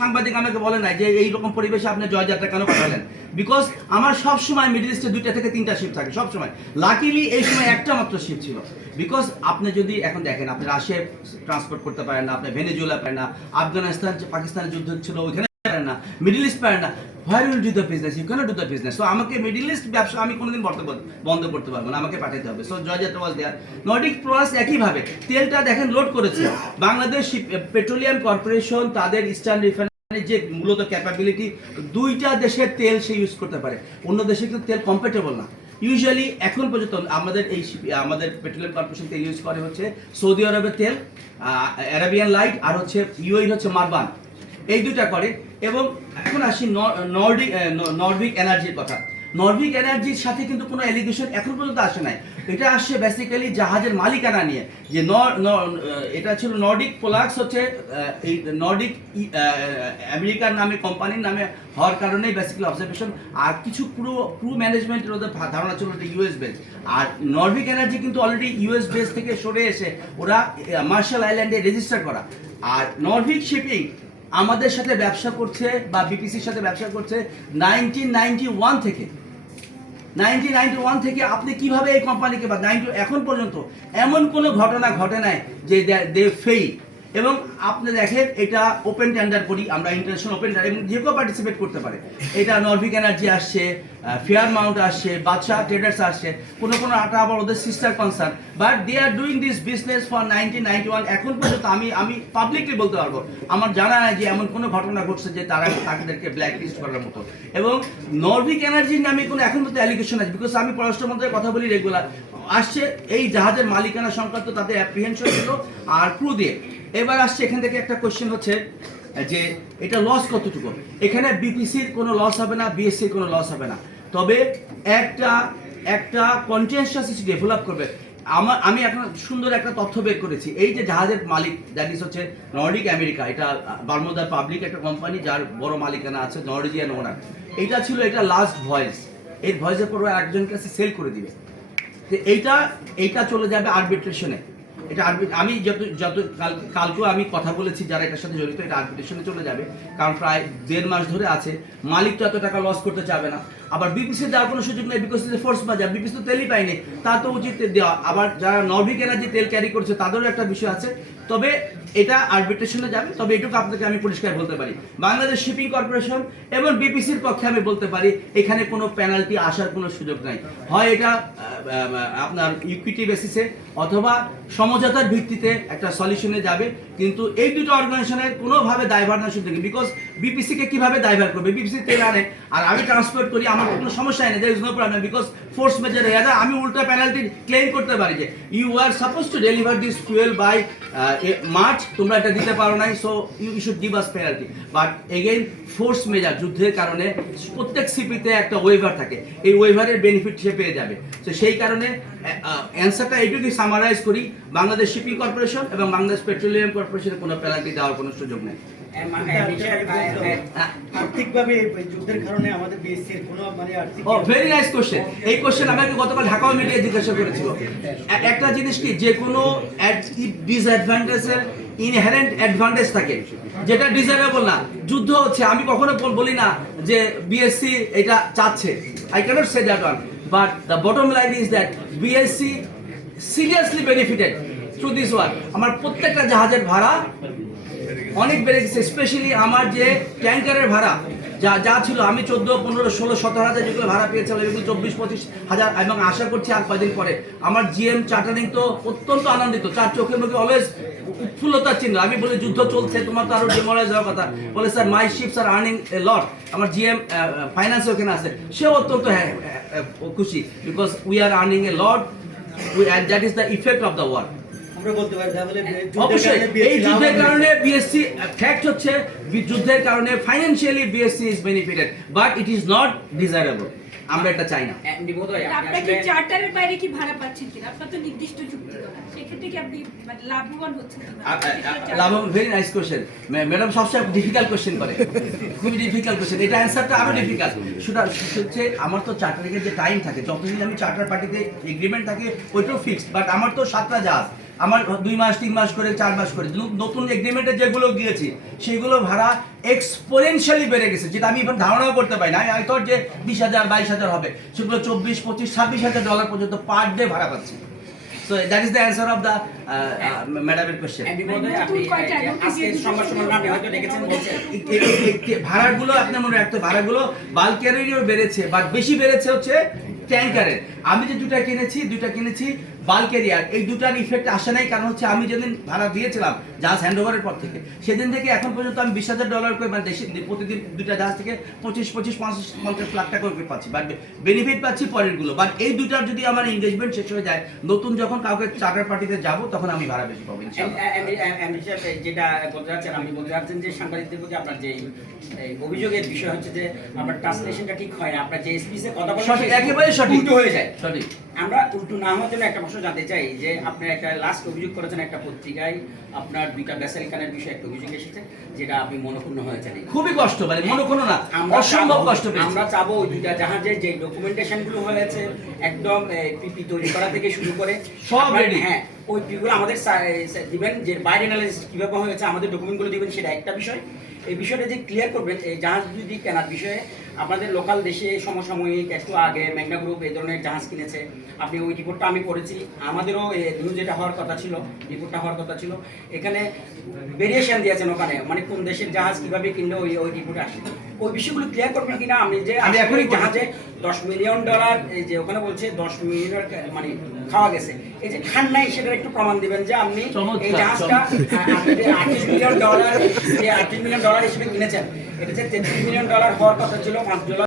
সাংবাদিক আমাকে বলে নাই যে এইরকম পরিবেশে আপনি জয়যাত্রা কেন পাঠালেন, বিকজ আমার সব সময় মিডল ইস্টে 2টা থেকে 3টা শিপ থাকে সব সময়। লাকিলি এই সময় একটা মাত্র শিপ ছিল, বিকজ আপনি যদি এখন দেখেন আপনি রাশিয়ায় ট্রান্সপোর্ট করতে পারেন না, আপনি ভেনেজুয়েলা পারেন না, আফগানিস্তান পাকিস্তানের যুদ্ধ ছিল ওইখানে পারেন না, মিডল ইস্ট পারেন না, where will do the business, you cannot do the business. So আমাকে মিডল ইস্ট ব্যবসা আমি কোনোদিন বন্ধ করতে পারবো না, আমাকে পাঠাতে হবে। সো জয়যাত্রা ওয়াজ দেয়ার। নর্ডিক প্রয়াস একইভাবে তেলটা দেখেন লোড করেছে বাংলাদেশ পেট্রোলিয়াম কর্পোরেশন, তাদের ইস্টার্ন রিফাইনারি যে মূলত ক্যাপাবিলিটি 2টা দেশের তেল সে ইউজ করতে পারে, অন্য দেশে কিন্তু তেল কম্পেটেবল না। ইউজুয়ালি এখন পর্যন্ত আমাদের পেট্রোলিয়াম কর্পোরেশন তেল ইউজ করে হচ্ছে সৌদি আরবের তেল, অ্যারাবিয়ান লাইট, আর হচ্ছে ইউএই হচ্ছে মারবান, এই 2টা করে। এবং এখন আসি নর্ডিক এনার্জির কথা। নর্ডিক এনার্জির সাথে কিন্তু কোনো অ্যালিগেশন এখন পর্যন্ত আসে নাই। এটা আসছে বেসিক্যালি জাহাজের মালিকানা নিয়ে, যে এটা ছিল নর্ডিক পোলাক্স, হচ্ছে এই নর্ডিক আমেরিকার নামে কোম্পানির নামে হওয়ার কারণেই বেসিক্যালি অবজারভেশন। আর কিছু ক্রু ম্যানেজমেন্টের ওদের ধারণা ছিল এটা ইউএস বেস। আর নর্ডিক এনার্জি কিন্তু অলরেডি ইউএস বেস থেকে সরে এসে ওরা মার্শাল আইল্যান্ডে রেজিস্টার করা। আর নর্ডিক শিপিং আমাদের সাথে ব্যবসা করছে বা বিপিসির সাথে ব্যবসা করছে 1991 থেকে। 1991 থেকে আপনি কিভাবে এই কোম্পানিকে বা এখন পর্যন্ত এমন কোনো ঘটনা ঘটে নাই যে দে ফেইল। এবং আপনি দেখেন এটা ওপেন টেন্ডার করি আমরা, ইন্টারন্যাশনাল ওপেন টেন্ডার, এবং যে কেউ পার্টিসিপেট করতে পারে। এটা নর্ডিক এনার্জি আসছে, ফেয়ার মাউন্ট আসছে, বাদশাহ ট্রেডার্স আসছে, কোনো আটা আবার ওদের sister concern, but they are doing this business for 1991। এখন পর্যন্ত আমি পাবলিকলি বলতে পারবো আমার জানা নাই যে এমন কোনো ঘটনা ঘটছে যে তাদেরকে ব্ল্যাক লিস্ট করার মতো। এবং নর্ডিক এনার্জির নামে কোনো এখন পর্যন্ত অ্যালিগেশন আছে, বিকজ আমি পররাষ্ট্র মন্ত্রণালয়ের কথা বলি রেগুলার, আসছে এই জাহাজের মালিকানা সংক্রান্ত তাদের অ্যাপ্রিহেনশন ছিল আর ক্রু দিয়ে। এবার আসছে এখান থেকে একটা কোশ্চেন হচ্ছে যে এটা লস কতটুকু। এখানে বিপিসির কোনো লস হবে না, বিএসসির কোনো লস হবে না, তবে একটা কনটেনশাস ডেভেলপ করবে। আমি এখন সুন্দর একটা তথ্য বের করেছি। এই যে জাহাজের মালিক দ্যাট ইজ হচ্ছে নর্ডিক আমেরিকা, এটা বারমুদা পাবলিক একটা কোম্পানি যার বড় মালিকানা আছে, নর্ডিজিয়ান ওনার। এটা ছিল এটা লাস্ট ভয়েস, এর ভয়েসের পর একজনের কাছে সেল করে দিবে। এইটা চলে যাবে আরবিট্রেশনে। এটা আমি কালকেও আমি কথা বলেছি যারা এটার সাথে জড়িত, এটা আরবিট্রেশনে চলে যাবে, কারণ প্রায় 1.5 মাস ধরে আছে। মালিক তো এত টাকা লস করতে চাবে না। আবার বিপিসি দেওয়ার কোনো সুযোগ নেই, বিকজ ফোর্স বাজার, বিপিসি তো তেলই পায়নি, তা তো উচিত দেওয়া। আবার যারা নর্ডিক এনার্জি তেল ক্যারি করছে তাদেরও একটা বিষয় আছে। তবে এটা আরবিট্রেশনে যাবে। তবে এটুকু আপনাকে আমি পরিষ্কার বলতে পারি, বাংলাদেশ শিপিং কর্পোরেশন এবং বিপিসির পক্ষে আমি বলতে পারি এখানে কোনো পেনাল্টি আসার কোনো সুযোগ নাই। হয় এটা আপনার ইকুইটি বেসিসে অথবা সমঝোতার ভিত্তিতে একটা সলিউশনে যাবে, কিন্তু এই 2টো অর্গানাইজেশনের কোনোভাবে দায়ভার না সুযোগ, বিকজ বিপিসিকে কিভাবে দায়ভার করবে, বিপিসি তেল আনে আর আমি ট্রান্সপোর্ট করি, আমার কোনো সমস্যা নেই, there is no problem, because force majeure হয়ে যায়। আমি উল্টা পেনাল্টি ক্লেম করতে পারি যে you are suppose to deliver this fuel by March, তোমরা এটা দিতে পারো নাই, so you should give us penalty. But again force majeure, যুদ্ধের কারণে প্রত্যেক সিপিতে একটা ওয়েভার থাকে, এই ওয়েভারের বেনিফিট সে পেয়ে যাবে। তো সেই কারণে অ্যান্সারটা এইটুকুই সামারাইজ করি, বাংলাদেশ শিপিং কর্পোরেশন এবং বাংলাদেশ পেট্রোলিয়াম কর্পোরেশনের কোনো পেনাল্টি দেওয়ার কোনো সুযোগ নেই। আর্থিকভাবে যুদ্ধের কারণে আমাদের বিএসসির কোনো মানে আর্থিক ভেরি নাইস কোশ্চেন। এই কোশ্চেন আমাকে গতকাল ঢাকা মিডিয়া জিজ্ঞাসা করেছিল। একটা জিনিস কি, যে কোনো ডিসঅ্যাডভান্টেজের ইনহেরেন্ট অ্যাডভান্টেজ থাকে যেটা ডিজায়ারেবল না। যুদ্ধ হচ্ছে, আমি কখনো বলি না যে বিএসসি এটা চাচ্ছে, I cannot say that one, but the bottom line is that BSC seriously benefited through this war. আমার প্রত্যেকটা জাহাজের ভাড়া অনেক বেড়ে গেছে, স্পেশালি আমার যে ট্যাঙ্কারের ভাড়া যা ছিল, আমি 14, 15, 16, 17 হাজার যেগুলো ভাড়া পেয়েছিলাম, এগুলো 24-25 হাজার, এবং আশা করছি আর কয়দিন পরে। আমার জিএম চার্টারিং তো অত্যন্ত আনন্দিত, চার চোখের মুখে অলওয়েজ উৎফুল্লতার চিহ্ন। আমি বলি যুদ্ধ চলছে, তোমার তো আরো ডিমোরালাইজ হওয়ার কথা, বলে sir my ships are earning a lot. আমার জিএম ফাইন্যান্স ওখানে আছে, সেও অত্যন্ত খুশি, because we are earning a lot, and that is the effect of the war. অবশ্যই এই যুদ্ধের কারণে বিএসসি ফ্যাক্ট হচ্ছে, যুদ্ধের কারণে financially BSc is benefited, but it is not desirable. আমরা এটা চাই না। আপনি কি চার্টারের বাইরে কি ভাড়া পাচ্ছেন কিনা? আপনার তো নির্দিষ্ট চুক্তি করা, সেক্ষেত্রে কি আপনি লাভবান হচ্ছেন কিনা? লাভবান, ভেরি নাইস কোশ্চেন ম্যাডাম, সবসময় ডিফিকাল্ট কোশ্চেন করে, খুবই ডিফিকাল্ট কোশ্চেন। এটা অ্যান্সারটা আরো ডিফিকাল্ট। সেটা হচ্ছে আমার তো চার্টারিংয়ের যে টাইম থাকে, যতদিন আমি চার্টার পার্টিতে এগ্রিমেন্ট থাকে ওইটাও ফিক্সড, বাট আমার তো 7টা জাহাজ, আমার 2 মাস 3 মাস করে 4 মাস করে নতুন এগ্রিমেন্টে যেগুলো গিয়েছি সেগুলো ভাড়া এক্সপোনেনশিয়ালি বেড়ে গেছে, যেটা আমি এবার ধারণাও করতে পারি না। আই থট যে 20,000 22,000 হবে, সেগুলো 24, 25, 26,000 ডলার পর্যন্ত পার ডে ভাড়া পাচ্ছি। So that is the answer of the madam's question. ভাড়াগুলো আপনার মনে রাখতে, ভাড়াগুলো বাল্ক ক্যারিয়ারও বেড়েছে, বাট বেশি বেড়েছে হচ্ছে ট্যাঙ্কারের। আমি যে দুটা কিনেছি বাল্ক ক্যারিয়ার, এই দুটার ইফেক্ট আসে নাই, কারণ হচ্ছে আমি যেদিন ভাড়া দিয়েছিলাম জাহাজ হ্যান্ডওভারের পর থেকে, সেদিন থেকে এখন পর্যন্ত আমি 20,000 ডলার করে, মানে প্রতিদিন দুটা জাহাজ থেকে 25-50 লাখ টাকা করে পাচ্ছি, বাট বেনিফিট পাচ্ছি পরের গুলো। বাট এই দুটার যদি আমার এঙ্গেজমেন্ট শেষ হয়ে যায়, নতুন যখন কাউকে চার্টার পার্টিতে যাব, তখন আমি ভাড়া বেশি পাবো ইনশাআল্লাহ। যেটা বলতে চাচ্ছেন, আপনি বলতে চাচ্ছেন যে সাংবাদিকদের প্রতি আপনার যে অভিযোগের বিষয় হচ্ছে যে আপনার ট্রান্সলেশনটা ঠিক হয় না, আপনার যে স্পিচে কথা বলেন সঠিক, একেবারে সঠিক, উল্টো হয়ে যায়। সঠিক। আমরা উল্টো না হওয়ার জন্য একটা প্রশ্ন জানতে চাই যে আপনি একটা লাস্ট অভিযোগ করেছেন একটা পত্রিকায়, আপনার 2টা ভেসেল কানের বিষয়ে একটা অভিযোগ এসেছে, যেটা আপনি মনক্ষুণ্ণ হয়েছেন। খুবই কষ্ট, মানে মনক্ষুণ্ণ না, অসম্ভব কষ্ট পেয়েছি। আমরা চাবো ওই 2টা জাহাজের যে ডকুমেন্টেশনগুলো হয়েছে, একদম পিপি তৈরি করা থেকে শুরু করে সব রেডি। হ্যাঁ, ওই পিগুলো আমাদের দিবেন, যে বাইরে অ্যানালাইসিস কিভাবে হয়েছে আমাদের ডকুমেন্টগুলো দিবেন, সেটা একটা বিষয়। এই বিষয়টা যে ক্লিয়ার করবেন, এই জাহাজ যদি কেনার বিষয়ে আপনাদের লোকাল দেশে সমসাময়িক একটু আগে মেঘনা গ্রুপ এই ধরনের জাহাজ কিনেছে, আপনি ওই রিপোর্টটা আমি করেছি, আমাদেরও নিউজ যেটা হওয়ার কথা ছিল, রিপোর্টটা হওয়ার কথা ছিল, এখানে ভেরিয়েশন দিয়েছেন ওখানে, মানে কোন দেশের জাহাজ কিভাবে কিনলে ওই রিপোর্টে আসে, ওই বিষয়গুলো ক্লিয়ার করবেন কিনা। আমি যে আমি এখনই জাহাজে $10 মিলিয়ন, এই যে ওখানে বলছে 10 মিলিয়ন মানে খাওয়া গেছে, এই যে খান নাই, সেটার একটু প্রমাণ দিবেন যে আপনি এই জাহাজটা $38 মিলিয়ন, যে $38 মিলিয়ন হিসেবে কিনেছেন, এটা যে $33 মিলিয়ন হওয়ার কথা ছিল, $5